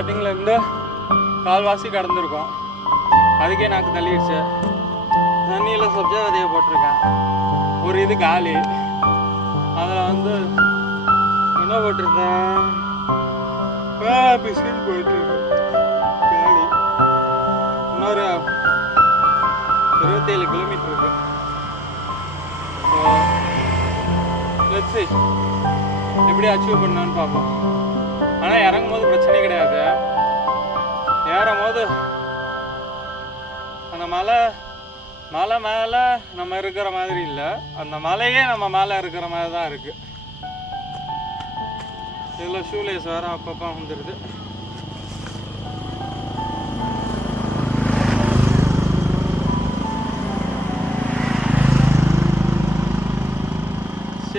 ஸ்டார்டிங்கில் கால்வாசி கடந்திருக்கோம். அதுக்கே நாக்கு தள்ளிடுச்சு. தண்ணியில் சப்ஜா விதையை போட்டிருக்கேன். ஒரு இது காலி. அதில் என்ன போட்டிருந்தேன், பிஸ்கட் போட்டிருக்கேன் காலி. இன்னொரு 27 கிலோமீட்டர் இருக்கு. ஸோ லெட்ஸ் see எப்படி அச்சீவ் பண்ணான்னு பார்ப்போம். ஆனால் இறங்கும் போது பிரச்சனை கிடையாது. ஏறும் போது அந்த மலை மேலே நம்ம இருக்கிற மாதிரி இல்லை, அந்த மலையே நம்ம மேலே இருக்கிற மாதிரி தான் இருக்குது. இதில் ஷூலேஸ் வேறு அப்பப்போ வந்துடுது.